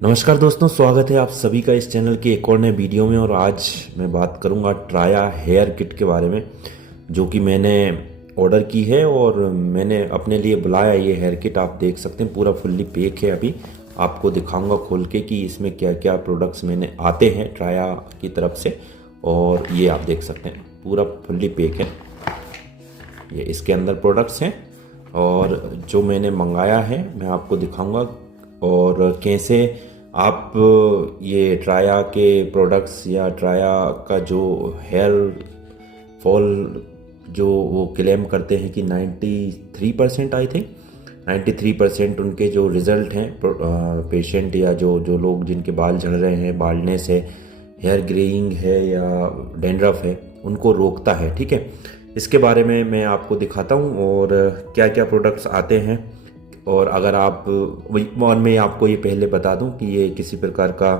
नमस्कार दोस्तों, स्वागत है आप सभी का इस चैनल के एक और नए वीडियो में। और आज मैं बात करूंगा ट्राया हेयर किट के बारे में, जो कि मैंने ऑर्डर की है और मैंने अपने लिए बुलाया। ये हेयर किट आप देख सकते हैं, पूरा फुल्ली पैक है। अभी आपको दिखाऊंगा खोल के कि इसमें क्या क्या प्रोडक्ट्स मैंने आते हैं ट्राया की तरफ से। और ये आप देख सकते हैं पूरा फुल्ली पैक है। ये इसके अंदर प्रोडक्ट्स हैं और जो मैंने मंगाया है मैं आपको दिखाऊंगा। और कैसे आप ये ट्राया के प्रोडक्ट्स या ट्राया का जो हेयर फॉल जो वो क्लेम करते हैं कि 93% आई थिंक 93% उनके जो रिज़ल्ट हैं पेशेंट या जो जो लोग जिनके बाल झड़ रहे हैं, बाल्डनेस है, हेयर ग्रेइंग है या डैंड्रफ है, उनको रोकता है। ठीक है, इसके बारे में मैं आपको दिखाता हूँ और क्या क्या प्रोडक्ट्स आते हैं। और अगर आप और मैं आपको ये पहले बता दूं कि ये किसी प्रकार का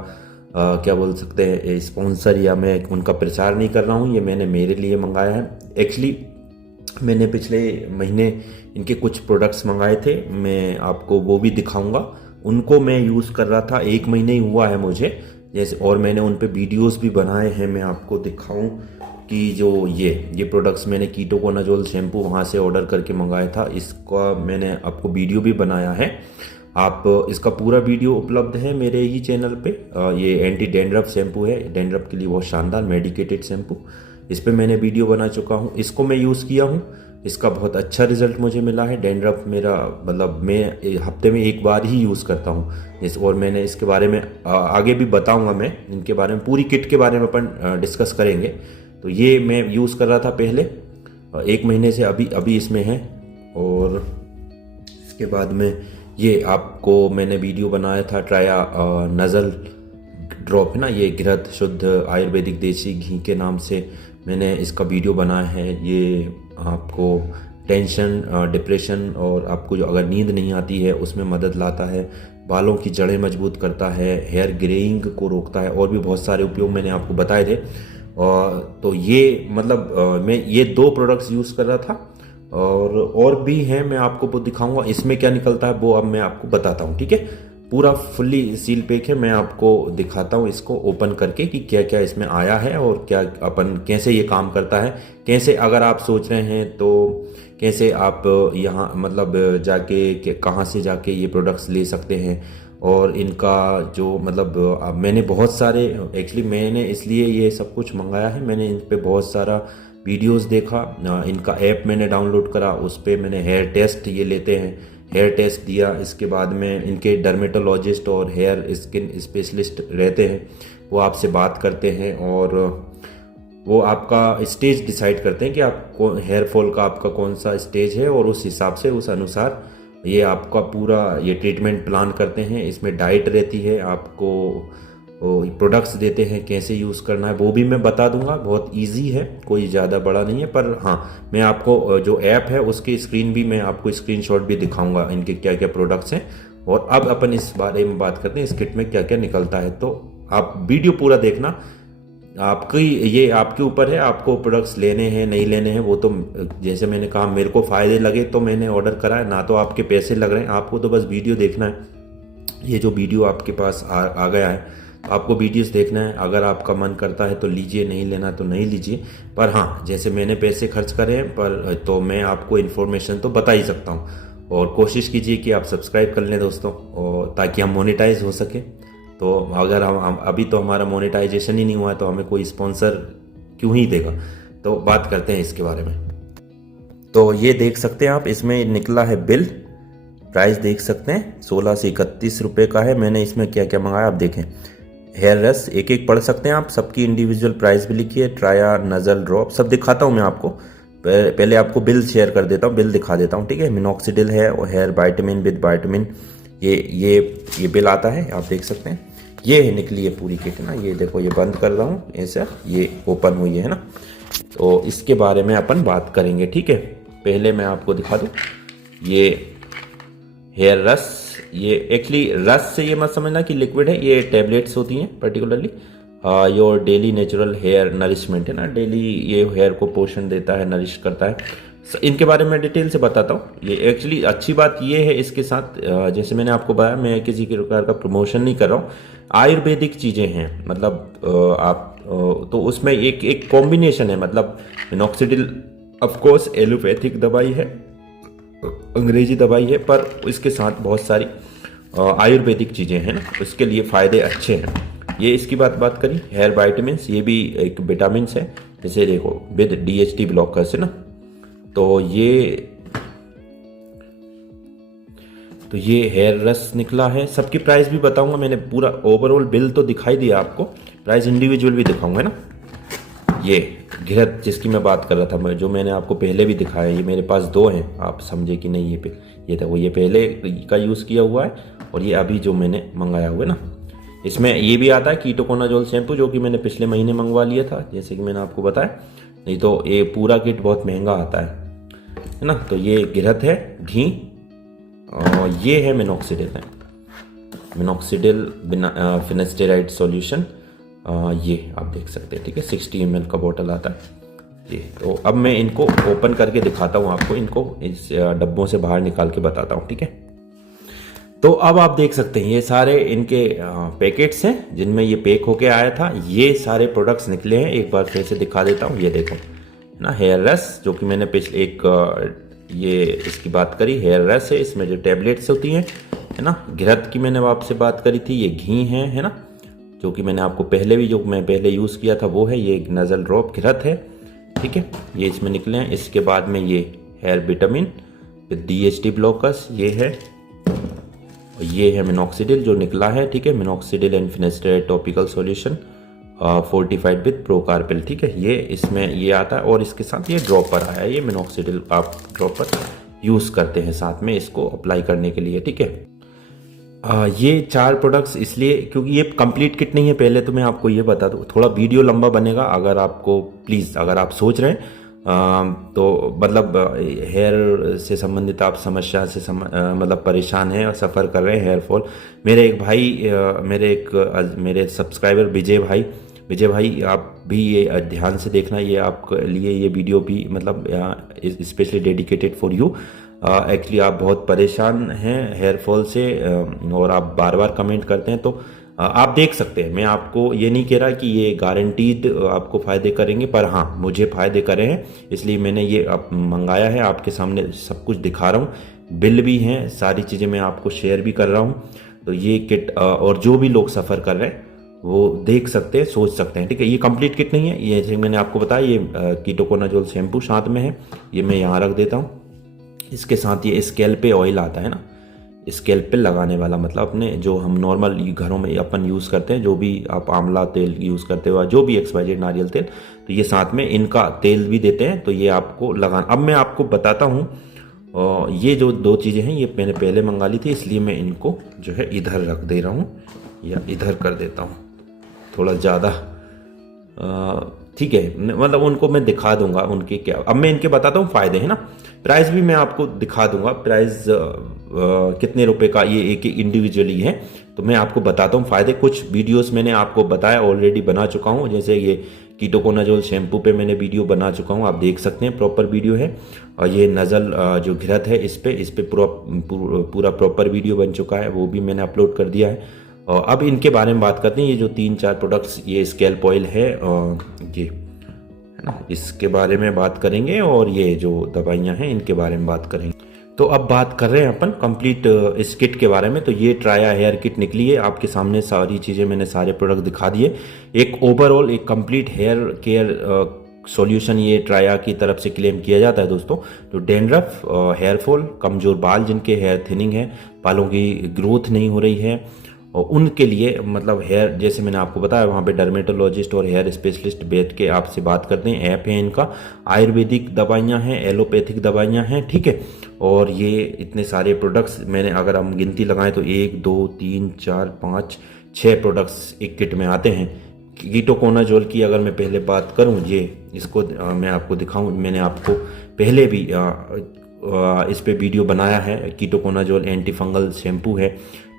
क्या बोल सकते हैं स्पॉन्सर या मैं उनका प्रचार नहीं कर रहा हूँ। ये मैंने मेरे लिए मंगाया है। एक्चुअली मैंने पिछले महीने इनके कुछ प्रोडक्ट्स मंगाए थे, मैं आपको वो भी दिखाऊंगा। उनको मैं यूज़ कर रहा था, 1 महीने ही हुआ है मुझे जैसे, और मैंने उन पे वीडियोस भी बनाए हैं। मैं आपको दिखाऊं कि जो ये प्रोडक्ट्स मैंने कीटोकोनाजोल शैम्पू वहाँ से ऑर्डर करके मंगाया था, इसका मैंने आपको वीडियो भी बनाया है। आप इसका पूरा वीडियो उपलब्ध है मेरे ही चैनल पे। ये एंटी डेंड्रफ शैम्पू है, डेंड्रफ के लिए बहुत शानदार मेडिकेटेड शैम्पू। इस पे मैंने वीडियो बना चुका हूँ, इसको मैं यूज़ किया हूँ, इसका बहुत अच्छा रिजल्ट मुझे मिला है। डेंड्रफ मेरा मतलब मैं हफ्ते में 1 बार ही यूज़ करता हूँ और मैंने इसके बारे में आगे भी बताऊँगा। मैं इनके बारे में पूरी किट के बारे में अपन डिस्कस करेंगे। तो ये मैं यूज़ कर रहा था पहले 1 महीने से, अभी इसमें है। और इसके बाद में ये आपको मैंने वीडियो बनाया था ट्राया नज़ल ड्रॉप है ना, ये घृत शुद्ध आयुर्वेदिक देसी घी के नाम से मैंने इसका वीडियो बनाया है। ये आपको टेंशन, डिप्रेशन और आपको जो अगर नींद नहीं आती है उसमें मदद लाता है, बालों की जड़ें मजबूत करता है, हेयर ग्रेइंग को रोकता है, और भी बहुत सारे उपयोग मैंने आपको बताए थे। और तो ये मतलब मैं ये 2 प्रोडक्ट्स यूज़ कर रहा था और भी हैं, मैं आपको वो दिखाऊंगा। इसमें क्या निकलता है वो अब मैं आपको बताता हूँ। ठीक है, पूरा फुल्ली सील पैक है, मैं आपको दिखाता हूँ इसको ओपन करके कि क्या क्या इसमें आया है और क्या अपन कैसे ये काम करता है। कैसे अगर आप सोच रहे हैं तो कैसे आप यहाँ मतलब जाके कहाँ से जाके ये प्रोडक्ट्स ले सकते हैं। और इनका जो मतलब मैंने बहुत सारे एक्चुअली मैंने इसलिए ये सब कुछ मंगाया है, मैंने इन पे बहुत सारा वीडियोस देखा, इनका ऐप मैंने डाउनलोड करा, उस पर मैंने हेयर टेस्ट ये लेते हैं, हेयर टेस्ट दिया। इसके बाद में इनके डर्मेटोलॉजिस्ट और हेयर स्किन स्पेशलिस्ट रहते हैं, वो आपसे बात करते हैं और वो आपका स्टेज डिसाइड करते हैं कि आपको हेयर फॉल का आपका कौन सा स्टेज है, और उस हिसाब से उस अनुसार ये आपका पूरा ये ट्रीटमेंट प्लान करते हैं। इसमें डाइट रहती है, आपको प्रोडक्ट्स देते हैं, कैसे यूज़ करना है वो भी मैं बता दूंगा। बहुत इजी है, कोई ज़्यादा बड़ा नहीं है। पर हाँ, मैं आपको जो ऐप है उसकी स्क्रीन भी मैं आपको स्क्रीनशॉट भी दिखाऊंगा इनके क्या क्या प्रोडक्ट्स हैं। और अब अपन इस बारे में बात करते हैं इस किट में क्या क्या निकलता है। तो आप वीडियो पूरा देखना, आपकी ये आपके ऊपर है, आपको प्रोडक्ट्स लेने हैं नहीं लेने हैं। वो तो जैसे मैंने कहा मेरे को फ़ायदे लगे तो मैंने ऑर्डर करा है, ना तो आपके पैसे लग रहे हैं। आपको तो बस वीडियो देखना है। ये जो वीडियो आपके पास आ गया है, तो आपको वीडियोस देखना है। अगर आपका मन करता है तो लीजिए, नहीं लेना तो नहीं लीजिए। पर हाँ, जैसे मैंने पैसे खर्च करे हैं पर तो मैं आपको इन्फॉर्मेशन तो बता ही सकता हूँ। और कोशिश कीजिए कि आप सब्सक्राइब कर लें दोस्तों, और ताकि हम मोनेटाइज हो सके। तो अगर हम अभी तो हमारा मोनेटाइजेशन ही नहीं हुआ है तो हमें कोई स्पॉन्सर क्यों ही देगा। तो बात करते हैं इसके बारे में। तो ये देख सकते हैं आप, इसमें निकला है बिल, प्राइस देख सकते हैं 16 से 31 रुपये का है। मैंने इसमें क्या क्या मंगाया आप देखें। हेयर रस एक एक पढ़ सकते हैं आप, सबकी इंडिविजुअल प्राइस भी लिखी है। ट्राया नज़ल ड्रॉप सब दिखाता हूँ मैं आपको। पहले आपको बिल शेयर कर देता हूँ, बिल दिखा देता हूँ। ठीक है, मिनॉक्सिडिल है और हेयर वाइटामिन विद वाइटामिन, ये बिल आता है, आप देख सकते हैं। ये निकली है पूरी किट ना, ये देखो, ये बंद कर रहा हूँ ऐसा, ये ओपन हुई है ना। तो इसके बारे में अपन बात करेंगे। ठीक है, पहले मैं आपको दिखा दूँ ये हेयर रस। ये एक्चुअली रस से ये मत समझना कि लिक्विड है, ये टैबलेट्स होती हैं particularly. Your daily natural hair nourishment है ना, डेली ये हेयर को पोषण देता है, नरिश करता है। इनके बारे में डिटेल से बताता हूँ। ये एक्चुअली अच्छी बात ये है इसके साथ, जैसे मैंने आपको बताया, मैं किसी प्रकार का प्रमोशन नहीं कर रहा हूँ। आयुर्वेदिक चीज़ें हैं, मतलब आप तो उसमें एक एक कॉम्बिनेशन है, मतलब मिनॉक्सिडिल ऑफ कोर्स एलोपैथिक दवाई है, अंग्रेजी दवाई है, पर इसके साथ बहुत सारी आयुर्वेदिक चीज़ें हैं ना, उसके लिए फ़ायदे अच्छे हैं। ये इसकी बात करी हेयर वाइटमिन्स, ये भी एक विटामिन है, जैसे देखो विद DHT ब्लॉकर्स है ना। तो ये हेयर रस निकला है। सबकी प्राइस भी बताऊंगा, मैंने पूरा ओवरऑल बिल तो दिखाई दिया आपको, प्राइस इंडिविजुअल भी दिखाऊंगा ना। ये घिरत जिसकी मैं बात कर रहा था, जो मैंने आपको पहले भी दिखाया, ये मेरे पास 2 हैं, आप समझे कि नहीं, ये था वो, ये पहले का यूज़ किया हुआ है और ये अभी जो मैंने मंगाया हुआ है ना। इसमें ये भी आता है कीटोकोनाजोल शैम्पू, जो कि मैंने पिछले महीने मंगवा लिया था, जैसे कि मैंने आपको बताया। नहीं तो ये पूरा किट बहुत महंगा आता है ना। तो ये घिरत है, घी, और ये है मिनॉक्सिडिल है, मिनॉक्सिडिल फिनेस्टेराइड सॉल्यूशन, ये आप देख सकते हैं, ठीक है। 60 ml का बोतल आता है ये। तो अब मैं इनको ओपन करके दिखाता हूँ आपको, इनको इस डब्बों से बाहर निकाल के बताता हूँ, ठीक है। तो अब आप देख सकते हैं ये सारे इनके पैकेट्स हैं जिनमें ये पैक होके आया था। ये सारे प्रोडक्ट्स निकले हैं, एक बार फिर से दिखा देता हूँ। ये देखो ना, हेयर रस, जो कि मैंने पिछले ये इसकी बात करी, हेयर रस है, इसमें जो टैबलेट्स होती हैं है ना। घिरत की मैंने आपसे बात करी थी, ये घी है ना, जो कि मैंने आपको पहले भी, जो मैं पहले यूज़ किया था वो है। ये नज़ल ड्रॉप घिरत है, ठीक है, ये इसमें निकले हैं। इसके बाद में ये hair vitamin with DHT blockers, ये है। और ये है मिनॉक्सिडिल जो निकला है, ठीक है, minoxidil and finasteride topical solution fortified with procapil, ठीक है। ये इसमें ये आता है और इसके साथ ये ड्रॉपर आया है, ये मिनॉक्सिडिल आप ड्रॉपर यूज़ करते हैं साथ में इसको अप्लाई करने के लिए, ठीक है। ये 4 प्रोडक्ट्स इसलिए क्योंकि ये कंप्लीट किट नहीं है। पहले तो मैं आपको ये बता दूँ, थोड़ा वीडियो लंबा बनेगा, अगर आपको प्लीज़, अगर आप सोच रहे हैं तो मतलब हेयर से संबंधित आप समस्या से मतलब परेशान हैं और सफ़र कर रहे हैं, हेयर फॉल। मेरे एक भाई, मेरे सब्सक्राइबर विजय भाई आप भी ये ध्यान से देखना, ये आपके लिए ये वीडियो भी मतलब specially dedicated for you. Actually आप बहुत परेशान हैं हेयर फॉल से और आप बार बार कमेंट करते हैं, तो आप देख सकते हैं। मैं आपको ये नहीं कह रहा कि ये गारंटीड आपको फ़ायदे करेंगे, पर हाँ मुझे फ़ायदे करे हैं, इसलिए मैंने ये मंगाया है। आपके सामने सब कुछ दिखा रहा हूँ, बिल भी हैं, सारी चीज़ें मैं आपको शेयर भी कर रहा हूँ। तो ये किट और जो भी लोग सफ़र कर रहे हैं वो देख सकते हैं, सोच सकते हैं, ठीक है। ये कंप्लीट किट नहीं है, ये जैसे मैंने आपको बताया, ये कीटोकोनाजोल शैम्पू साथ में है, ये मैं यहाँ रख देता हूँ। इसके साथ ये स्कैल्प पे ऑयल आता है ना, स्कैल्प पे लगाने वाला, मतलब अपने जो हम नॉर्मल घरों में अपन यूज़ करते हैं, जो भी आप आंवला तेल यूज़ करते हो, जो भी XYZ नारियल तेल, तो ये साथ में इनका तेल भी देते हैं, तो ये आपको लगाना। अब मैं आपको बताता हूँ, ये जो 2 चीज़ें हैं ये मैंने पहले मंगा ली थी, इसलिए मैं इनको जो है इधर रख दे रहा हूँ या इधर कर देता हूँ थोड़ा ज़्यादा, ठीक है। मतलब उनको मैं दिखा दूंगा उनके क्या। अब मैं इनके बताता हूँ फ़ायदे, है ना। प्राइस भी मैं आपको दिखा दूंगा, प्राइस कितने रुपए का ये एक इंडिविजुअली है, तो मैं आपको बताता हूँ फ़ायदे। कुछ वीडियोस मैंने आपको बताया, ऑलरेडी बना चुका हूँ, जैसे ये कीटोकोनाजोल शैम्पू पे मैंने वीडियो बना चुका हूँ, आप देख सकते हैं, प्रॉपर वीडियो है। और ये नज़ल जो घिरत है, इस पे पूरा प्रॉपर वीडियो बन चुका है, वो भी मैंने अपलोड कर दिया है। और अब इनके बारे में बात करते हैं। ये जो 3-4 प्रोडक्ट्स, ये स्कैल्प ऑयल है, ये है ना, इसके बारे में बात करेंगे, और ये जो दवाइयाँ हैं इनके बारे में बात करेंगे। तो अब बात कर रहे हैं अपन कंप्लीट इस किट के बारे में। तो ये ट्राया हेयर किट निकली है, आपके सामने सारी चीज़ें मैंने सारे प्रोडक्ट दिखा दिए। एक ओवरऑल एक कंप्लीट हेयर केयर सॉल्यूशन ये ट्राया की तरफ से क्लेम किया जाता है दोस्तों। तो डैंड्रफ, हेयर फॉल, कमज़ोर बाल जिनके हेयर थिनिंग है, बालों की ग्रोथ नहीं हो रही है, और उनके लिए मतलब हेयर, जैसे मैंने आपको बताया, वहाँ पे डर्मेटोलॉजिस्ट और हेयर स्पेशलिस्ट बैठ के आपसे बात करते हैं। ऐप है इनका, आयुर्वेदिक दवाइयाँ हैं, एलोपैथिक दवाइयाँ हैं, ठीक है। और ये इतने सारे प्रोडक्ट्स मैंने, अगर हम गिनती लगाएं तो 1 2 3 4 5 6 प्रोडक्ट्स एक किट में आते हैं। कीटोकोनाजोल की अगर मैं पहले बात करूं, ये इसको मैं आपको दिखाऊं, मैंने आपको पहले भी इस पे वीडियो बनाया है। कीटोकोनाजोल एंटी फंगल शैम्पू है,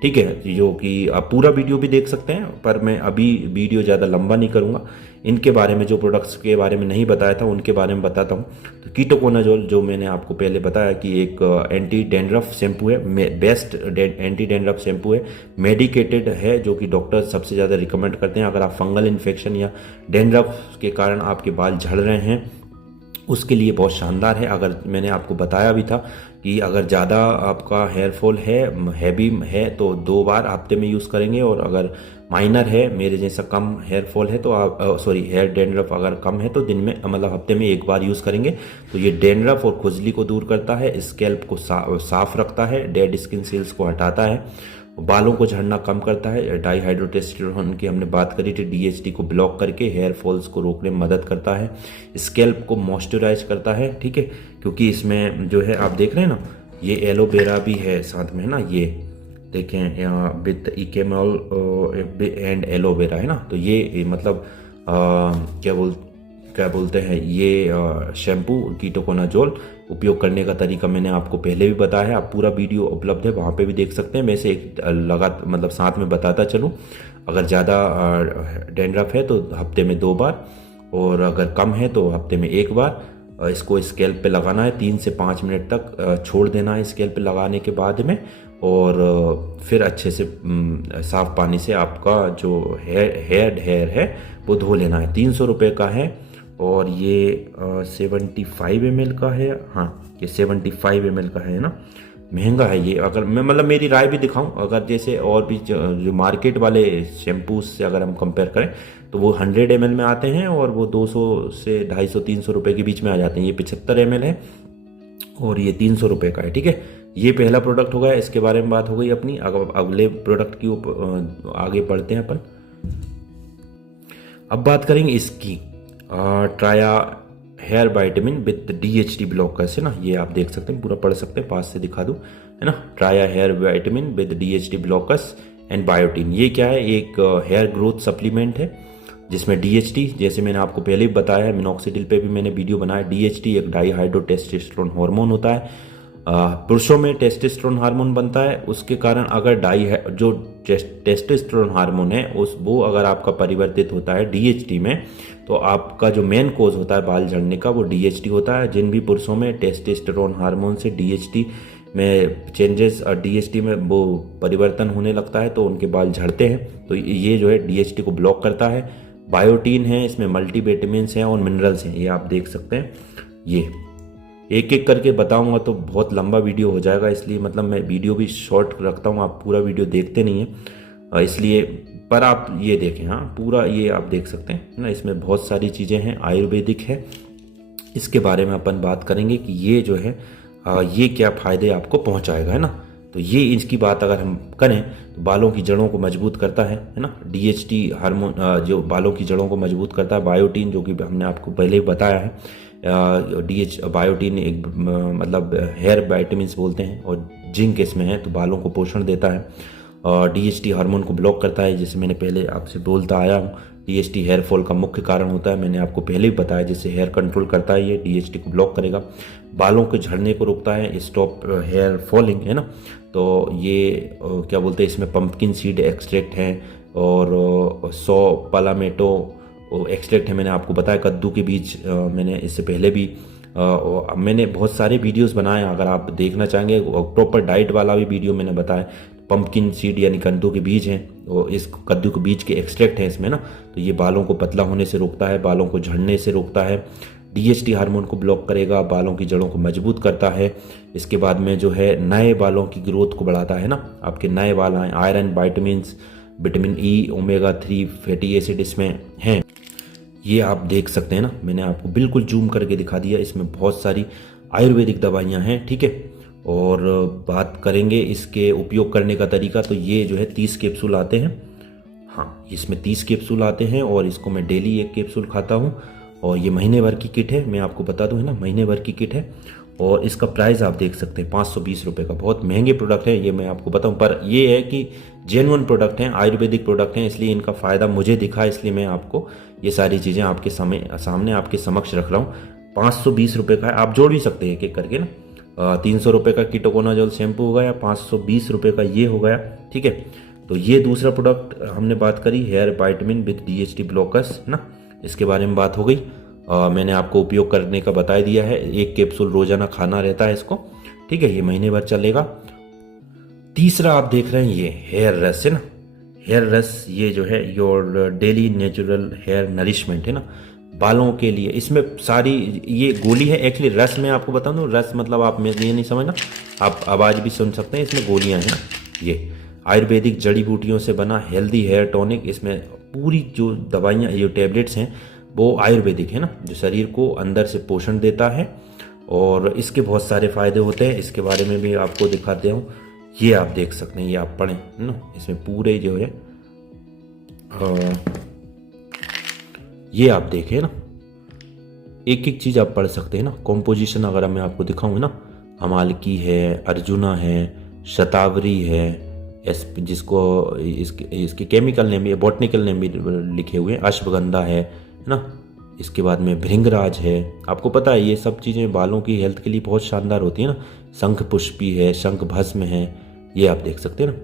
ठीक है, जो कि आप पूरा वीडियो भी देख सकते हैं, पर मैं अभी वीडियो ज़्यादा लंबा नहीं करूँगा। इनके बारे में, जो प्रोडक्ट्स के बारे में नहीं बताया था उनके बारे में बताता हूँ। तो कीटोकोनाजोल, जो मैंने आपको पहले बताया कि एक एंटी डैंड्रफ शैम्पू है, बेस्ट एंटी डैंड्रफ शैम्पू है, मेडिकेटेड है, जो कि डॉक्टर सबसे ज़्यादा रिकमेंड करते हैं। अगर आप फंगल इन्फेक्शन या डैंड्रफ के कारण आपके बाल झड़ रहे हैं, उसके लिए बहुत शानदार है। अगर मैंने आपको बताया भी था कि अगर ज़्यादा आपका हेयर फॉल है, हैवी है, तो 2 बार हफ्ते में यूज़ करेंगे, और अगर माइनर है, मेरे जैसा कम हेयर फॉल है तो आप हेयर डैंड्रफ अगर कम है तो दिन में, मतलब हफ्ते में 1 बार यूज़ करेंगे। तो ये डैंड्रफ और खुजली को दूर करता है, स्कैल्प को साफ रखता है, डेड स्किन सेल्स को हटाता है, बालों को झड़ना कम करता है। डाईहाइड्रोटेस्टेरोन की हमने बात करी थी, डीएचटी को ब्लॉक करके हेयर फॉल्स को रोकने में मदद करता है, स्कैल्प को मॉइस्चराइज करता है, ठीक है, क्योंकि इसमें जो है आप देख रहे हैं ना, ये एलोवेरा भी है साथ में, है ना, ये देखें यहाँ विद इकेमॉल एंड एलोवेरा, है ना। तो ये मतलब क्या बोलते हैं, ये शैम्पू कीटोकोनाजोल उपयोग करने का तरीका मैंने आपको पहले भी बताया है। आप पूरा वीडियो उपलब्ध है, वहाँ पे भी देख सकते हैं। मैं से एक मतलब साथ में बताता चलूँ, अगर ज़्यादा डैंड्रफ है तो हफ्ते में 2 बार, और अगर कम है तो हफ्ते में 1 बार। इसको स्कैल्प पे लगाना है, 3 से 5 मिनट तक छोड़ देना है स्कैल्प पे लगाने के बाद में, और फिर अच्छे से साफ पानी से आपका जो हेयर है वो धो लेना है। 300 रुपये का है, और ये 75 ml का है। हाँ, ये 75 ml का है ना, महंगा है ये। अगर मैं मतलब मेरी राय भी दिखाऊं, अगर जैसे और भी जो मार्केट वाले शैम्पूज से अगर हम कंपेयर करें तो वो 100 ml में आते हैं, और वो 200 से 250-300 रुपये के बीच में आ जाते हैं। ये 75 ml है और ये 300 रुपये का है, ठीक है। ये पहला प्रोडक्ट होगा, इसके बारे में बात हो गई अपनी। अगले प्रोडक्ट की आगे बढ़ते हैं अपन। अब बात करेंगे इसकी, Traya hair vitamin with DHT blockers, है ना। ये आप देख सकते हैं, पूरा पढ़ सकते हैं, पास से दिखा दूं, है ना। Traya hair vitamin with DHT blockers and biotin. ये क्या है, एक हेयर ग्रोथ सप्लीमेंट है जिसमें डीएचटी, जैसे मैंने आपको पहले भी बताया है, मिनॉक्सिडिल पे भी मैंने वीडियो बनाया। डीएचटी एक डाईहाइड्रोटेस्टोस्टेरोन हार्मोन होता है। पुरुषों में टेस्टोस्टेरोन हार्मोन बनता है, उसके कारण अगर जो टेस्टोस्टेरोन हार्मोन है वो अगर आपका परिवर्तित होता है डीएचटी में, तो आपका जो मेन कोज होता है बाल झड़ने का वो डीएचटी होता है। जिन भी पुरुषों में टेस्टोस्टेरोन हार्मोन से डीएचटी में चेंजेस और डीएचटी में वो परिवर्तन होने लगता है तो उनके बाल झड़ते हैं। तो ये जो है डीएचटी को ब्लॉक करता है। बायोटीन है, इसमें मल्टीविटामिन्स हैं और मिनरल्स हैं, ये आप देख सकते हैं। ये एक एक करके बताऊंगा तो बहुत लंबा वीडियो हो जाएगा, इसलिए मतलब मैं वीडियो भी शॉर्ट रखता हूँ। आप पूरा वीडियो देखते नहीं हैं इसलिए, पर आप ये देखें, हाँ पूरा ये आप देख सकते हैं ना। इसमें बहुत सारी चीज़ें हैं, आयुर्वेदिक है। इसके बारे में अपन बात करेंगे कि ये जो है ये क्या फ़ायदे आपको पहुँचाएगा, है ना। तो ये इसकी बात अगर हम करें तो बालों की जड़ों को मजबूत करता है ना। डीएचटी हार्मोन जो बालों की जड़ों को मजबूत करता है। बायोटीन, जो कि हमने आपको पहले ही बताया है, बायोटीन एक मतलब हेयर वाइटामिन बोलते हैं, और जिंक इसमें है, तो बालों को पोषण देता है। और डीएचटी हार्मोन को ब्लॉक करता है, जैसे मैंने पहले आपसे बोलता आया हूँ। डीएचटी हेयर फॉल का मुख्य कारण होता है, मैंने आपको पहले भी बताया, जिससे हेयर कंट्रोल करता है। ये डीएचटी को ब्लॉक करेगा, बालों के झड़ने को रोकता है, स्टॉप हेयर फॉलिंग, है ना। तो ये क्या बोलते हैं, इसमें पंपकिन सीड एक्सट्रैक्ट है, और सौ पालामेटो एक्सट्रैक्ट है। मैंने आपको बताया कद्दू के बीज, मैंने इससे पहले भी मैंने बहुत सारे वीडियोस बनाए, अगर आप देखना चाहेंगे प्रॉपर डाइट वाला भी वीडियो मैंने बताया। पंपकिन सीड यानी कद्दू के बीज हैं, और इस कद्दू के बीज के एक्सट्रैक्ट हैं इसमें ना। तो ये बालों को पतला होने से रोकता है, बालों को झड़ने से रोकता है। डीएचटी हार्मोन को ब्लॉक करेगा, बालों की जड़ों को मजबूत करता है। इसके बाद में जो है नए बालों की ग्रोथ को बढ़ाता है ना, आपके नए बाल आए। Iron, vitamin, vitamin E, omega 3 fatty acid इसमें हैं। ये आप देख सकते हैं ना, मैंने आपको बिल्कुल जूम करके दिखा दिया। इसमें बहुत सारी आयुर्वेदिक दवाइयाँ हैं, ठीक है। और बात करेंगे इसके उपयोग करने का तरीका, तो ये जो है 30 कैप्सूल आते हैं। हाँ, इसमें 30 कैप्सूल आते हैं, और इसको मैं डेली 1 कैप्सूल खाता हूँ। और ये महीने भर की किट है, मैं आपको बता दूँ, है ना, महीने भर की किट है। और इसका प्राइस आप देख सकते हैं 520 रुपये का। बहुत महंगे प्रोडक्ट है ये, मैं आपको बताऊं, पर ये है कि जेन्युइन प्रोडक्ट हैं, आयुर्वेदिक प्रोडक्ट हैं, इसलिए इनका फ़ायदा मुझे दिखा, इसलिए मैं आपको ये सारी चीज़ें आपके सामने आपके समक्ष रख रहा हूँ। 520 रुपये का है, आप जोड़ भी सकते हैं एक एक करके ना। 300 रुपये का कीटोकोनाजोल शैम्पू हो गया, 520 रुपये का ये हो गया, ठीक है। तो ये दूसरा प्रोडक्ट हमने बात करी, hair vitamin with DHT blockers ना, इसके बारे में बात हो गई। मैंने आपको उपयोग करने का बता दिया है, 1 कैप्सूल रोजाना खाना रहता है इसको, ठीक है। ये महीने भर चलेगा। तीसरा आप देख रहे हैं ये हेयर रस है ना, हेयर रस ये जो है your daily natural hair nourishment है ना, बालों के लिए। इसमें सारी ये गोली है, एक्चुअली रस में आपको बताऊं तो रस मतलब आप में ये नहीं समझना, आप आवाज़ भी सुन सकते हैं, इसमें गोलियां हैं ना। ये आयुर्वेदिक जड़ी बूटियों से बना हेल्दी हेयर टॉनिक, इसमें पूरी जो दवाइयाँ जो टैबलेट्स हैं वो आयुर्वेदिक है ना, जो शरीर को अंदर से पोषण देता है और इसके बहुत सारे फायदे होते हैं। इसके बारे में भी आपको दिखाते हूँ, ये आप देख सकते हैं, ये आप पढ़ें है ना, इसमें पूरे जो है ये आप देखें ना, एक एक चीज़ आप पढ़ सकते हैं ना। कॉम्पोजिशन अगर मैं आपको दिखाऊँ ना, अमालकी है, अर्जुना है, शतावरी है, जिसको इसके केमिकल नेम भी, बॉटनिकल नेम भी लिखे हुए हैं, अश्वगंधा है ना। इसके बाद में भृंगराज है, आपको पता है ये सब चीज़ें बालों की हेल्थ के लिए बहुत शानदार होती है ना। शंख पुष्पी है, शंख भस्म है, ये आप देख सकते हैं ना।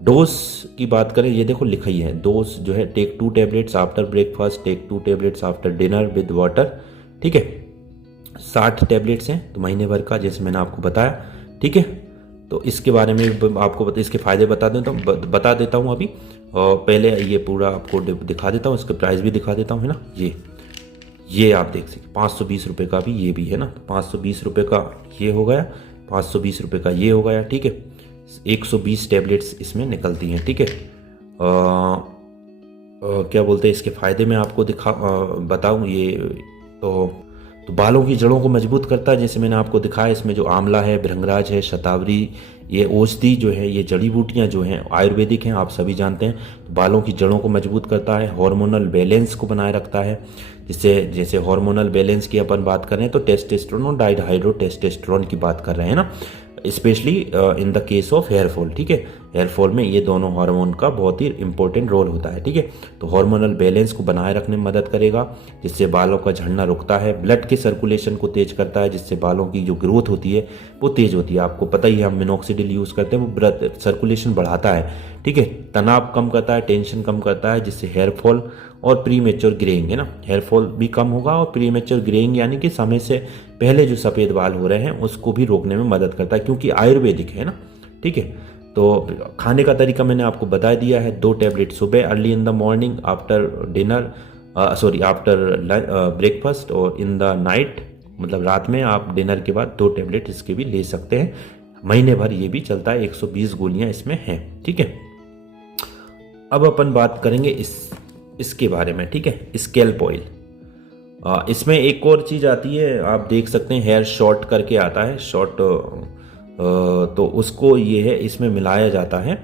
डोज की बात करें, ये देखो लिखा ही है, डोज जो है take 2 tablets after breakfast, take 2 tablets after dinner with water, ठीक है। 60 टैबलेट्स हैं तो महीने भर का, जैसे मैंने आपको बताया, ठीक है। तो इसके बारे में आपको इसके फ़ायदे बता देता हूँ अभी। और पहले ये पूरा आपको दिखा देता हूँ, इसके प्राइस भी दिखा देता हूँ है ना। ये आप देख सकते 520 रुपये का भी ये भी है ना, 520 रुपये का ये हो गया, 520 रुपये का ये हो गया, ठीक है। 120 टैबलेट्स इसमें निकलती हैं, ठीक है। क्या बोलते हैं, इसके फ़ायदे में आपको बताऊँ ये तो बालों की जड़ों को मजबूत करता है, जैसे मैंने आपको दिखाया। इसमें जो आंवला है, भृंगराज है, शतावरी, ये औषधि जो है, ये जड़ी बूटियाँ जो हैं आयुर्वेदिक हैं, आप सभी जानते हैं। तो बालों की जड़ों को मजबूत करता है, हार्मोनल बैलेंस को बनाए रखता है, जिससे जैसे हार्मोनल बैलेंस की अपन बात कर रहे हैं तो टेस्टोस्टेरोन और डाइहाइड्रोटेस्टोस्टेरोन की बात कर रहे हैं ना, specially in the case of hair fall, ठीक है। हेयर फॉल में ये दोनों हार्मोन का बहुत ही इंपॉर्टेंट रोल होता है, ठीक है। तो हार्मोनल बैलेंस को बनाए रखने में मदद करेगा, जिससे बालों का झड़ना रुकता है। ब्लड के सर्कुलेशन को तेज करता है, जिससे बालों की जो ग्रोथ होती है वो तेज होती है। आपको पता ही है, हम मिनॉक्सिडिल यूज़ करते हैं, वो ब्लड सर्कुलेशन बढ़ाता है, ठीक है। तनाव कम करता है, टेंशन कम करता है, जिससे हेयर फॉल और प्री मेच्योर ग्रेइंग है ना, हेयर फॉल भी कम होगा और प्री मेच्योर ग्रेइंग यानी कि समय से पहले जो सफ़ेद बाल हो रहे हैं उसको भी रोकने में मदद करता है, क्योंकि आयुर्वेदिक है ना, ठीक है। तो खाने का तरीका मैंने आपको बता दिया है, 2 टैबलेट सुबह early in the morning after dinner, after breakfast, और इन द नाइट मतलब रात में आप डिनर के बाद 2 टैबलेट इसके भी ले सकते हैं। महीने भर ये भी चलता है, 120 गोलियां इसमें हैं, ठीक है। अब अपन बात करेंगे इसके बारे में, ठीक है, स्कैल्प ऑयल। इसमें एक और चीज़ आती है, आप देख सकते हैं, हेयर शॉर्ट करके आता है, शॉर्ट, तो उसको ये है इसमें मिलाया जाता है,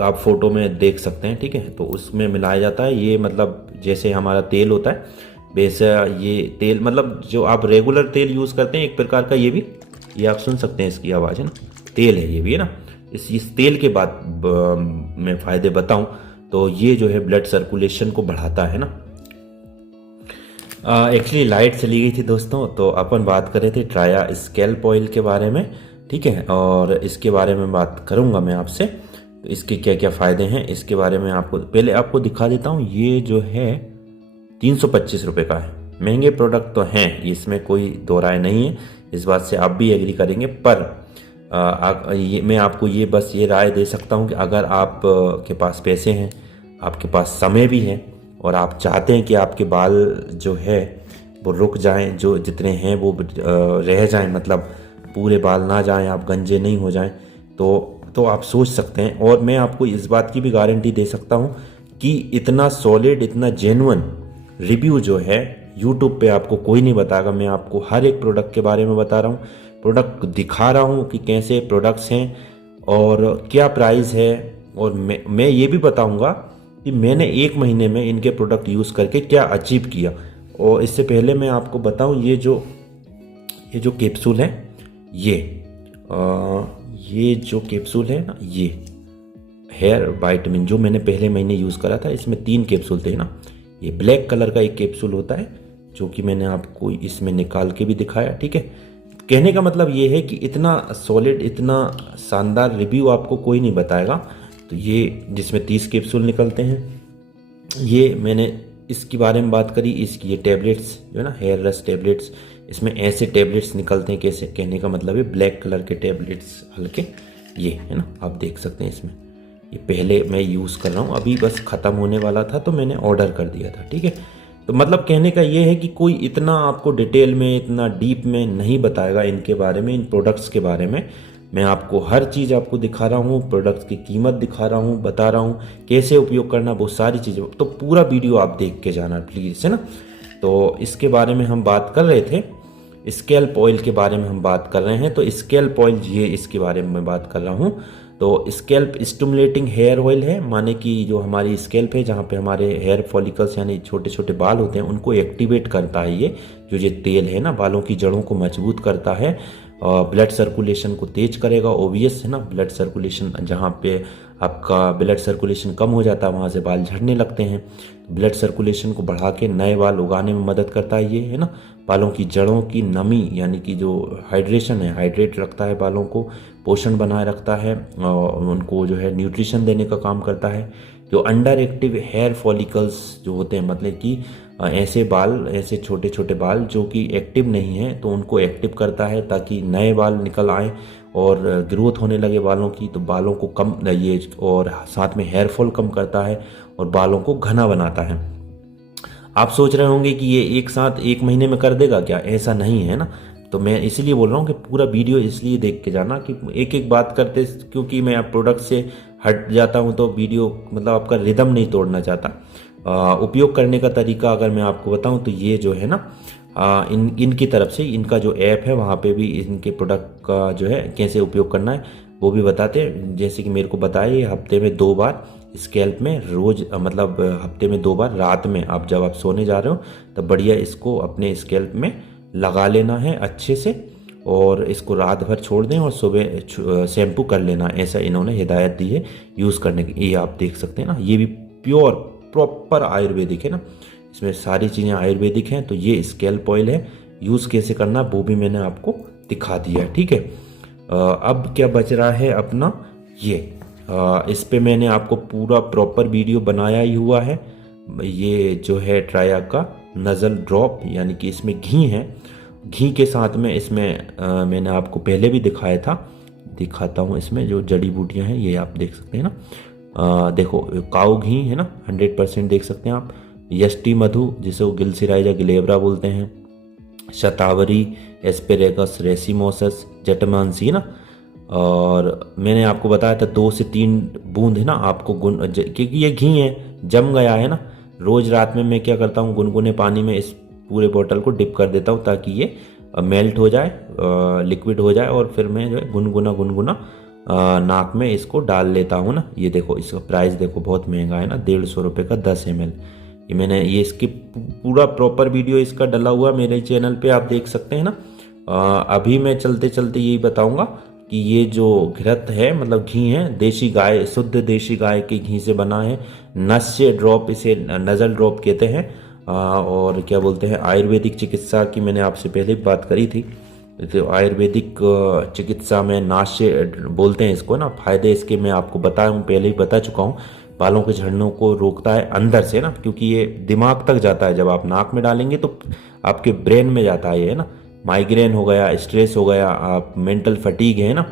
आप फोटो में देख सकते हैं, ठीक है। तो उसमें मिलाया जाता है, ये मतलब जैसे हमारा तेल होता है वैसे ये तेल, मतलब जो आप रेगुलर तेल यूज़ करते हैं एक प्रकार का, ये भी, ये आप सुन सकते हैं, इसकी आवाज़ है ना, तेल है ये भी है ना। इस तेल के बाद मैं फ़ायदे बताऊं तो ये जो है ब्लड सर्कुलेशन को बढ़ाता है ना। एक्चुअली लाइट चली गई थी दोस्तों, तो अपन बात कर रहे थे ट्राया स्कैल्प ऑयल के बारे में, ठीक है। और इसके बारे में बात करूंगा मैं आपसे, तो इसके क्या क्या फ़ायदे हैं इसके बारे में आपको पहले आपको दिखा देता हूँ। ये जो है 325 रुपये का है, महंगे प्रोडक्ट तो हैं, इसमें कोई दो राय नहीं है, इस बात से आप भी एग्री करेंगे। पर मैं आपको ये बस ये राय दे सकता हूँ कि अगर आप के पास पैसे हैं, आपके पास समय भी है, और आप चाहते हैं कि आपके बाल जो है वो रुक जाएं, जो जितने हैं वो रह जाएं, मतलब पूरे बाल ना जाएं, आप गंजे नहीं हो जाएं, तो आप सोच सकते हैं। और मैं आपको इस बात की भी गारंटी दे सकता हूं कि इतना सॉलिड, इतना जेन्युइन रिव्यू जो है यूट्यूब पे आपको कोई नहीं बताएगा। मैं आपको हर एक प्रोडक्ट के बारे में बता रहा हूँ, प्रोडक्ट दिखा रहा हूँ कि कैसे प्रोडक्ट्स हैं और क्या प्राइस है, और मैं ये भी बताऊँगा कि मैंने 1 महीने में इनके प्रोडक्ट यूज़ करके क्या अचीव किया। और इससे पहले मैं आपको बताऊं, ये जो कैप्सूल है, ये जो कैप्सूल है ना, ये हेयर वाइटमिन जो मैंने पहले महीने यूज़ करा था, इसमें 3 कैप्सूल थे ना। ये ब्लैक कलर का एक कैप्सूल होता है जो कि मैंने आपको इसमें निकाल के भी दिखाया, ठीक है। कहने का मतलब ये है कि इतना सॉलिड, इतना शानदार रिव्यू आपको कोई नहीं बताएगा। तो ये जिसमें 30 कैप्सूल निकलते हैं, ये मैंने इसके बारे में बात करी। इसकी ये टैबलेट्स जो है ना, हेयर रस टैबलेट्स, इसमें ऐसे टैबलेट्स निकलते हैं, कैसे कहने का मतलब है ब्लैक कलर के टैबलेट्स हल्के, ये है ना, आप देख सकते हैं इसमें। ये पहले मैं यूज़ कर रहा हूँ, अभी बस ख़त्म होने वाला था तो मैंने ऑर्डर कर दिया था, ठीक है। तो मतलब कहने का ये है कि कोई इतना आपको डिटेल में, इतना डीप में नहीं बताएगा इनके बारे में, इन प्रोडक्ट्स के बारे में। मैं आपको हर चीज़ आपको दिखा रहा हूँ, प्रोडक्ट्स की कीमत दिखा रहा हूँ, बता रहा हूँ कैसे उपयोग करना, बहुत सारी चीज़ें। तो पूरा वीडियो आप देख के जाना प्लीज़, है ना। तो इसके बारे में हम बात कर रहे थे, स्कैल्प ऑयल के बारे में हम बात कर रहे हैं। तो स्कैल्प ऑयल, ये इसके बारे में मैं बात कर रहा हूँ। तो स्कैल्प स्टिमुलेटिंग हेयर ऑयल है, माने कि जो हमारी स्कैल्प है, जहाँ पे हमारे हेयर फॉलिकल्स यानी छोटे छोटे बाल होते हैं, उनको एक्टिवेट करता है ये तेल है ना, बालों की जड़ों को मजबूत करता है, ब्लड सर्कुलेशन को तेज करेगा। ओबियस है ना, ब्लड सर्कुलेशन, जहाँ पे आपका ब्लड सर्कुलेशन कम हो जाता है वहाँ से बाल झड़ने लगते हैं। ब्लड सर्कुलेशन को बढ़ा के नए बाल उगाने में मदद करता है ये, है ना। बालों की जड़ों की नमी यानी कि जो हाइड्रेशन है, हाइड्रेट रखता है बालों को, पोषण बनाए रखता है, और उनको जो है न्यूट्रिशन देने का काम करता है। जो अंडर एक्टिव हेयर फॉलिकल्स जो होते हैं, मतलब कि ऐसे बाल, ऐसे छोटे छोटे बाल जो कि एक्टिव नहीं हैं, तो उनको एक्टिव करता है ताकि नए बाल निकल आए और ग्रोथ होने लगे बालों की। तो बालों को कम ये, और साथ में हेयर फॉल कम करता है और बालों को घना बनाता है। आप सोच रहे होंगे कि ये एक साथ एक महीने में कर देगा क्या, ऐसा नहीं है ना। तो मैं इसलिए बोल रहा हूँ कि पूरा वीडियो इसलिए देख के जाना कि एक एक बात करते, क्योंकि मैं आप प्रोडक्ट से हट जाता हूँ तो वीडियो मतलब आपका रिदम नहीं तोड़ना चाहता। उपयोग करने का तरीका अगर मैं आपको बताऊँ तो ये जो है ना, इनकी तरफ से, इनका जो ऐप है वहाँ पे भी इनके प्रोडक्ट का जो है कैसे उपयोग करना है वो भी बताते हैं। जैसे कि मेरे को बताया, ये हफ्ते में 2 बार स्कैल्प में, रोज मतलब हफ्ते में 2 बार रात में आप जब आप सोने जा रहे हो तब बढ़िया इसको अपने स्कैल्प में लगा लेना है अच्छे से, और इसको रात भर छोड़ दें और सुबह शैम्पू कर लेना। ऐसा इन्होंने हिदायत दी है यूज़ करने की। ये आप देख सकते हैं ना, ये भी प्योर प्रॉपर आयुर्वेदिक है ना, इसमें सारी चीज़ें आयुर्वेदिक हैं। तो ये स्कैल्प ऑयल है, यूज़ कैसे करना वो भी मैंने आपको दिखा दिया, ठीक है। अब क्या बच रहा है अपना ये, इस पे मैंने आपको पूरा प्रॉपर वीडियो बनाया ही हुआ है। ये जो है ट्राया का नज़ल ड्रॉप, यानी कि इसमें घी है, घी के साथ में इसमें मैंने आपको पहले भी दिखाया था, दिखाता हूँ। इसमें जो जड़ी बूटियाँ हैं ये आप देख सकते हैं ना, देखो काऊ घी है ना, 100% देख सकते हैं आप। यष्टि मधु, जिसे वो गिलसिराइजा गिलेब्रा बोलते हैं, शतावरी, एस्पेरेगस रेसिमोसस, जटमांसी है ना। और मैंने आपको बताया था 2 से 3 बूंद है ना आपको क्योंकि ये घी है, जम गया है ना। रोज़ रात में मैं क्या करता हूँ, गुनगुने पानी में इस पूरे बोतल को डिप कर देता हूँ ताकि ये मेल्ट हो जाए, लिक्विड हो जाए, और फिर मैं जो है गुनगुना नाक में इसको डाल लेता हूँ ना। ये देखो, इसका प्राइस देखो, बहुत महंगा है ना, 150 रुपये का 10 ml। ये मैंने ये इसकी पूरा प्रॉपर वीडियो इसका डला हुआ मेरे चैनल पे आप देख सकते हैं ना। अभी मैं चलते चलते यही बताऊंगा कि ये जो घृत है, मतलब घी है, देसी गाय, शुद्ध देसी गाय के घी से बना है। नस्य ड्रॉप, इसे नज़ल ड्रॉप कहते हैं। और क्या बोलते हैं, आयुर्वेदिक चिकित्सा की मैंने आपसे पहले भी बात करी थी। तो आयुर्वेदिक चिकित्सा में नाश्य बोलते हैं इसको ना। फायदे इसके मैं आपको बताया हूँ, पहले ही बता चुका हूँ। बालों के झड़नों को रोकता है अंदर से ना, क्योंकि ये दिमाग तक जाता है। जब आप नाक में डालेंगे तो आपके ब्रेन में जाता है ये ना। माइग्रेन हो गया, स्ट्रेस हो गया, आप मेंटल फटीग है ना,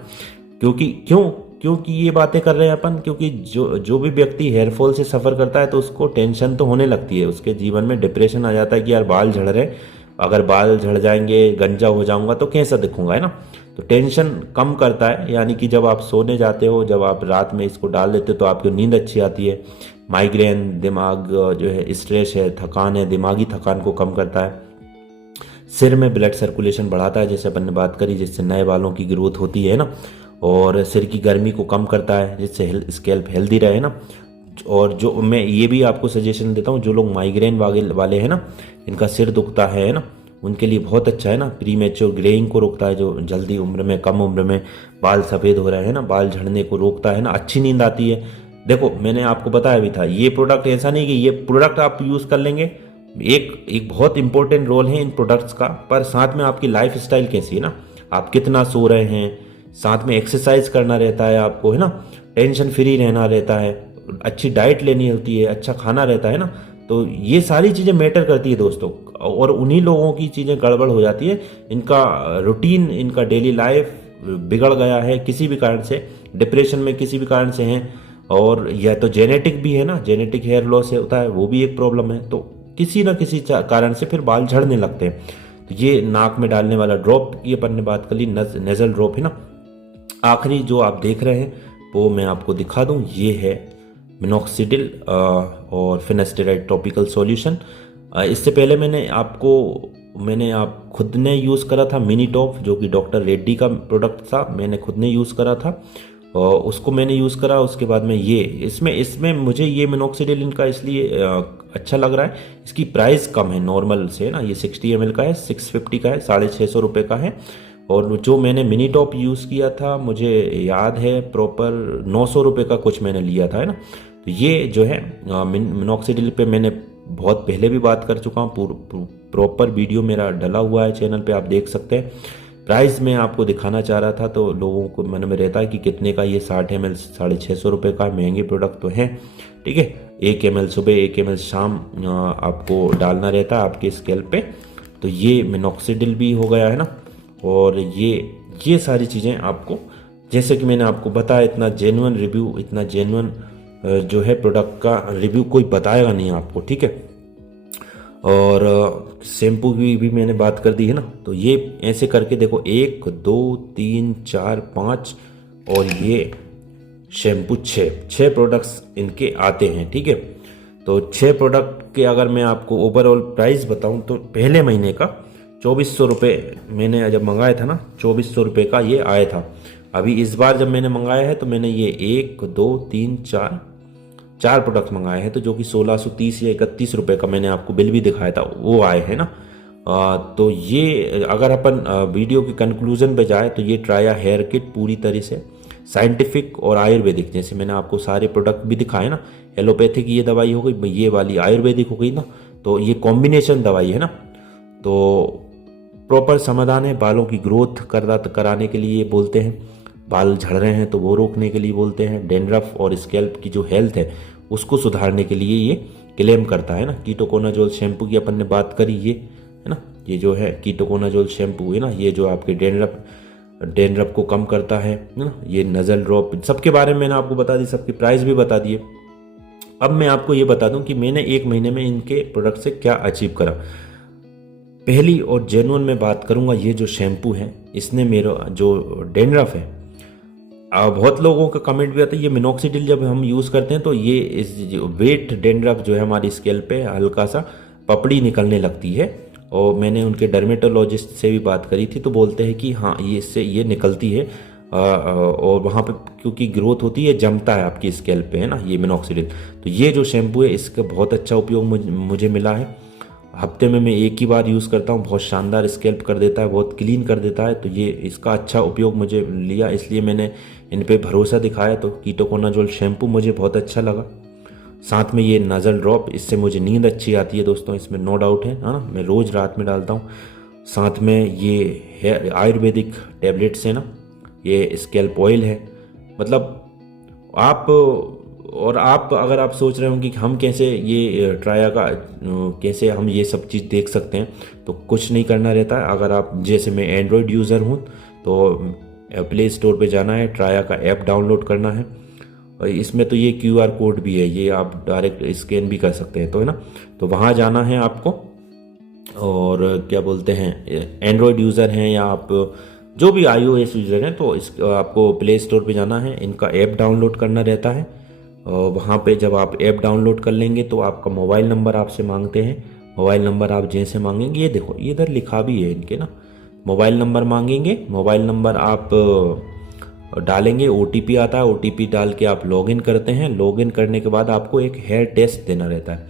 क्योंकि ये बातें कर रहे हैं अपन, क्योंकि जो भी व्यक्ति हेयरफॉल से सफ़र करता है तो उसको टेंशन तो होने लगती है, उसके जीवन में डिप्रेशन आ जाता है कि यार बाल झड़ रहे, अगर बाल झड़ जाएंगे, गंजा हो जाऊंगा तो कैसा दिखूंगा, है ना। तो टेंशन कम करता है, यानी कि जब आप सोने जाते हो, जब आप रात में इसको डाल देते हो तो आपको नींद अच्छी आती है। माइग्रेन, दिमाग जो है, स्ट्रेस है, थकान है, दिमागी थकान को कम करता है। सिर में ब्लड सर्कुलेशन बढ़ाता है, जैसे अपन ने बात करी, जिससे नए बालों की ग्रोथ होती है ना। और सिर की गर्मी को कम करता है, जिससे स्कैल्प हेल्दी रहे ना। और जो मैं ये भी आपको सजेशन देता हूँ, जो लोग माइग्रेन वाले हैं ना, इनका सिर दुखता है ना, उनके लिए बहुत अच्छा है ना। प्री मैच्योर ग्रेइंग को रोकता है, जो जल्दी उम्र में, कम उम्र में बाल सफ़ेद हो रहे हैं ना, बाल झड़ने को रोकता है ना। अच्छी नींद आती है। देखो मैंने आपको बताया भी था, ये प्रोडक्ट ऐसा नहीं कि ये प्रोडक्ट आप यूज़ कर लेंगे, एक बहुत इंपॉर्टेंट रोल है इन प्रोडक्ट्स का, पर साथ में आपकी लाइफ स्टाइल कैसी है ना, आप कितना सो रहे हैं, साथ में एक्सरसाइज करना रहता है आपको, है ना। टेंशन फ्री रहना रहता है, अच्छी डाइट लेनी होती है, अच्छा खाना रहता है ना, तो ये सारी चीज़ें मैटर करती है दोस्तों। और उन्हीं लोगों की चीज़ें गड़बड़ हो जाती है, इनका रूटीन, इनका डेली लाइफ बिगड़ गया है किसी भी कारण से, डिप्रेशन में किसी भी कारण से हैं, और या तो जेनेटिक भी है ना, जेनेटिक हेयर लॉस होता है, वो भी एक प्रॉब्लम है। तो किसी ना किसी कारण से फिर बाल झड़ने लगते हैं। तो ये नाक में डालने वाला ड्रॉप की अपन ने बात कर ली, नेजल ड्रॉप है ना। आखिरी जो आप देख रहे हैं वो मैं आपको दिखा दूं, ये है मिनॉक्सिडिल और फिनेस्टेराइड टॉपिकल सॉल्यूशन। इससे पहले मैंने आप खुद ने यूज़ करा था मिनी टॉप, जो कि डॉक्टर रेड्डी का प्रोडक्ट था, मैंने खुद ने यूज़ करा था और उसको मैंने यूज़ करा। उसके बाद में ये इसमें मुझे ये मिनॉक्सिडिल इनका इसलिए अच्छा लग रहा है, इसकी प्राइस कम है नॉर्मल से ना, ये 60 ml का है, 650 का है, 650 रुपये का है। और जो मैंने मिनी टॉप यूज़ किया था, मुझे याद है प्रॉपर 900 रुपये का कुछ मैंने लिया था, है ना। तो ये जो है मिनॉक्सिडिल पे मैंने बहुत पहले भी बात कर चुका हूँ, प्रॉपर वीडियो मेरा डला हुआ है चैनल पे, आप देख सकते हैं। प्राइस मैं आपको दिखाना चाह रहा था, तो लोगों को मन में रहता है कि कितने का, ये 60 ml 650 रुपये का, महंगे प्रोडक्ट तो हैं, ठीक है। 1 ml सुबह, 1 ml शाम आपको डालना रहता है आपके स्कैल्प पे। तो ये मिनॉक्सिडिल भी हो गया है ना, और ये सारी चीज़ें आपको, जैसे कि मैंने आपको बताया, इतना जेन्युइन रिव्यू, इतना जेन्युइन जो है प्रोडक्ट का रिव्यू कोई बताएगा नहीं आपको, ठीक है। और शैम्पू की भी मैंने बात कर दी है ना। तो ये ऐसे करके देखो, 1 2 3 4 5 और ये शैम्पू 6 प्रोडक्ट्स इनके आते हैं, ठीक है। तो 6 प्रोडक्ट के अगर मैं आपको ओवरऑल प्राइस बताऊं, तो पहले महीने का 2400 रुपये मैंने जब मंगाया था ना, 2400 रुपये का ये आया था। अभी इस बार जब मैंने मंगाया है, तो मैंने ये 1 2 3 4 प्रोडक्ट मंगाए हैं, तो जो कि 1630 या 31 रुपये का मैंने आपको बिल भी दिखाया था, वो आए हैं ना। तो ये अगर अपन वीडियो के कंक्लूजन पे जाए, तो ये ट्राया हेयर किट पूरी तरह से साइंटिफिक और आयुर्वेदिक, जैसे मैंने आपको सारे प्रोडक्ट भी दिखाए ना, एलोपैथिक ये दवाई हो गई, ये वाली आयुर्वेदिक हो गई ना, तो ये कॉम्बिनेशन दवाई है ना। तो प्रॉपर समाधान है, बालों की ग्रोथ कराने के लिए बोलते हैं, बाल झड़ रहे हैं तो वो रोकने के लिए बोलते हैं, डेंड्रफ और स्कैल्प की जो हेल्थ है उसको सुधारने के लिए ये क्लेम करता है ना। कीटोकोनाजोल शैम्पू की अपन ने बात करी, ये है ना, ये जो है कीटोकोनाजोल शैम्पू है ना, ये जो आपके डेंड्रफ को कम करता है ना। ये नज़ल ड्रॉप, सबके बारे में मैंने आपको बता दी, सबकी प्राइस भी बता दिए। अब मैं आपको ये बता दूं कि मैंने 1 महीने में इनके प्रोडक्ट से क्या अचीव करा। पहली और जेन्युइन में बात करूंगा, ये जो शैम्पू है, इसने मेरा जो डेंड्रफ है, बहुत लोगों का कमेंट भी आता है, ये मिनॉक्सिडिल जब हम यूज़ करते हैं तो ये इस वेट डेंड्रफ जो है हमारी स्कैल्प पे हल्का सा पपड़ी निकलने लगती है। और मैंने उनके डर्मेटोलॉजिस्ट से भी बात करी थी, तो बोलते हैं कि हाँ, ये इससे ये निकलती है, और वहाँ पे क्योंकि ग्रोथ होती है, जमता है आपकी स्कैल्प पे, है ना, ये मिनॉक्सिडिल। तो ये जो शैम्पू है, इसका बहुत अच्छा उपयोग मुझे मिला है। हफ्ते में मैं 1 ही बार यूज़ करता हूँ, बहुत शानदार स्कैल्प कर देता है, बहुत क्लीन कर देता है। तो ये इसका अच्छा उपयोग मुझे लिया, इसलिए मैंने इन पे भरोसा दिखाया। तो कीटोकोनाजोल शैम्पू मुझे बहुत अच्छा लगा। साथ में ये नज़ल ड्रॉप, इससे मुझे नींद अच्छी आती है दोस्तों, इसमें नो डाउट है ना, मैं रोज़ रात में डालता हूँ। साथ में ये आयुर्वेदिक टैबलेट्स है ना, ये स्कैल्प ऑयल है। मतलब आप अगर आप सोच रहे हो कि हम कैसे ये ट्राया का कैसे हम ये सब चीज़ देख सकते हैं, तो कुछ नहीं करना रहता है। अगर आप, जैसे मैं एंड्रॉयड यूज़र हूँ, तो प्ले स्टोर पे जाना है, ट्राया का ऐप डाउनलोड करना है, और इसमें तो ये QR कोड भी है, ये आप डायरेक्ट स्कैन भी कर सकते हैं, तो है ना। तो वहाँ जाना है आपको, और क्या बोलते हैं, एंड्रॉयड यूज़र हैं या आप जो भी iOS यूज़र हैं, तो आपको प्ले स्टोर पे जाना है, इनका ऐप डाउनलोड करना रहता है। और वहाँ पे जब आप ऐप डाउनलोड कर लेंगे, तो आपका मोबाइल नंबर आपसे मांगते हैं। मोबाइल नंबर आप जैसे मांगेंगे, ये देखो ये इधर लिखा भी है इनके ना, मोबाइल नंबर मांगेंगे, मोबाइल नंबर आप डालेंगे, OTP आता है, OTP डाल के आप लॉगिन करते हैं। लॉगिन करने के बाद आपको एक हेयर टेस्ट देना रहता है।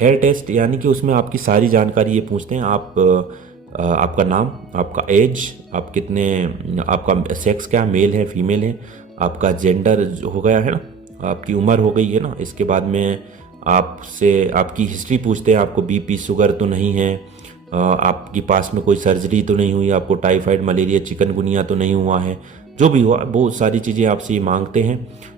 हेयर टेस्ट यानी कि उसमें आपकी सारी जानकारी ये पूछते हैं, आपका नाम, आपका एज, आप कितने, आपका सेक्स क्या, मेल है फीमेल है, आपका जेंडर हो गया है ना, आपकी उम्र हो गई है ना। इसके बाद में आपसे आपकी हिस्ट्री पूछते हैं, आपको BP शुगर तो नहीं है, आपके पास में कोई सर्जरी तो नहीं हुई, आपको टाइफाइड मलेरिया चिकनगुनिया तो नहीं हुआ है, जो भी हुआ बहुत सारी चीज़ें आपसे ये मांगते हैं।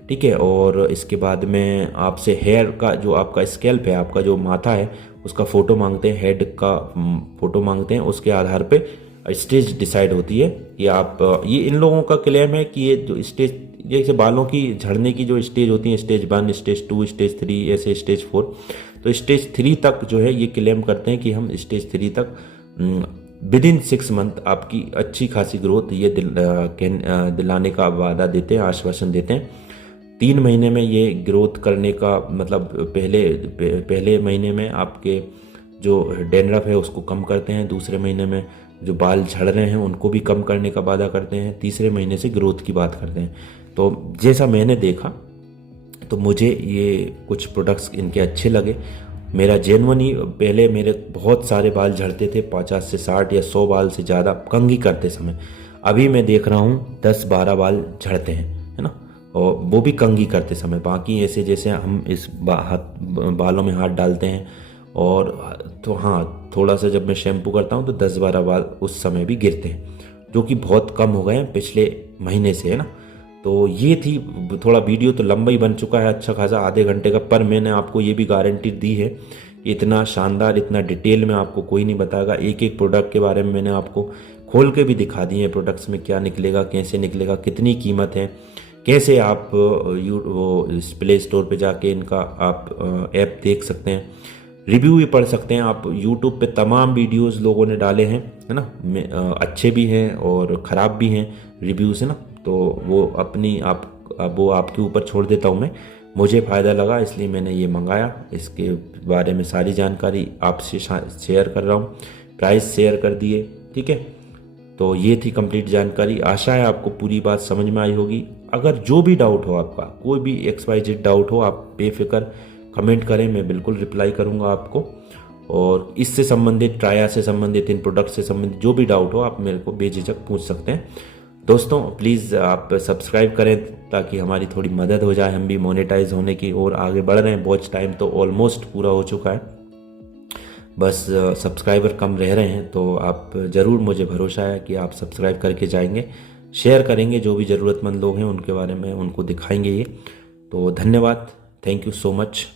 ठीक है। और इसके बाद में आपसे हेयर का जो आपका स्कैल्प है, आपका जो माथा है, उसका फ़ोटो मांगते हैं, हेड का फ़ोटो मांगते हैं। उसके आधार पे स्टेज डिसाइड होती है। ये इन लोगों का क्लेम है कि ये जो स्टेज, जैसे बालों की झड़ने की जो स्टेज होती है, स्टेज 1, स्टेज 2, स्टेज 3, ऐसे स्टेज 4, तो स्टेज 3 तक जो है ये क्लेम करते हैं कि हम स्टेज 3 तक विद इन 6 मंथ आपकी अच्छी खासी ग्रोथ ये दिलाने का वादा देते हैं, आश्वासन देते हैं। 3 महीने में ये ग्रोथ करने का मतलब पहले महीने में आपके जो डैंड्रफ है उसको कम करते हैं, दूसरे महीने में जो बाल झड़ रहे हैं उनको भी कम करने का वादा करते हैं, तीसरे महीने से ग्रोथ की बात करते हैं। तो जैसा मैंने देखा तो मुझे ये कुछ प्रोडक्ट्स इनके अच्छे लगे। मेरा जेन्युइनली पहले मेरे बहुत सारे बाल झड़ते थे, 50 से 60 या 100 बाल से ज़्यादा कंघी करते समय। अभी मैं देख रहा हूँ 10-12 बाल झड़ते हैं, है ना, और वो भी कंघी करते समय। बाकी ऐसे जैसे हम इस बालों में हाथ डालते हैं और तो हाँ, थोड़ा सा जब मैं शैम्पू करता हूँ तो 10-12 बाल उस समय भी गिरते हैं, जो कि बहुत कम हो गए हैं पिछले महीने से, है ना। तो ये थी, थोड़ा वीडियो तो लंबा ही बन चुका है, अच्छा खासा आधे घंटे का, पर मैंने आपको ये भी गारंटी दी है कि इतना शानदार, इतना डिटेल में आपको कोई नहीं बताएगा। एक एक प्रोडक्ट के बारे में मैंने आपको खोल के भी दिखा दिए हैं, प्रोडक्ट्स में क्या निकलेगा, कैसे निकलेगा, कितनी कीमत है, कैसे आप वो प्ले स्टोर पे जाके इनका आप ऐप देख सकते हैं, रिव्यू भी पढ़ सकते हैं आप। यूट्यूब पे तमाम वीडियोस लोगों ने डाले हैं, है ना, अच्छे भी हैं और ख़राब भी हैं रिव्यूज़, है ना। तो वो वो आपके ऊपर छोड़ देता हूँ मैं। मुझे फ़ायदा लगा इसलिए मैंने ये मंगाया। इसके बारे में सारी जानकारी आपसे शेयर कर रहा हूँ, प्राइस शेयर कर दिए, ठीक है। तो ये थी कंप्लीट जानकारी। आशा है आपको पूरी बात समझ में आई होगी। अगर जो भी डाउट हो आपका, कोई भी XYZ डाउट हो, आप बेफिक्र कमेंट करें, मैं बिल्कुल रिप्लाई करूंगा आपको। और इससे संबंधित, ट्राया से संबंधित, इन प्रोडक्ट से संबंधित जो भी डाउट हो आप मेरे को बेझिझक पूछ सकते हैं। दोस्तों प्लीज़ आप सब्सक्राइब करें ताकि हमारी थोड़ी मदद हो जाए, हम भी मोनेटाइज होने की ओर आगे बढ़ रहे हैं। वॉच टाइम तो ऑलमोस्ट पूरा हो चुका है, बस सब्सक्राइबर कम रह रहे हैं। तो आप ज़रूर, मुझे भरोसा है कि आप सब्सक्राइब करके जाएंगे, शेयर करेंगे, जो भी ज़रूरतमंद लोग हैं उनके बारे में उनको दिखाएंगे ये। तो धन्यवाद, थैंक यू सो मच।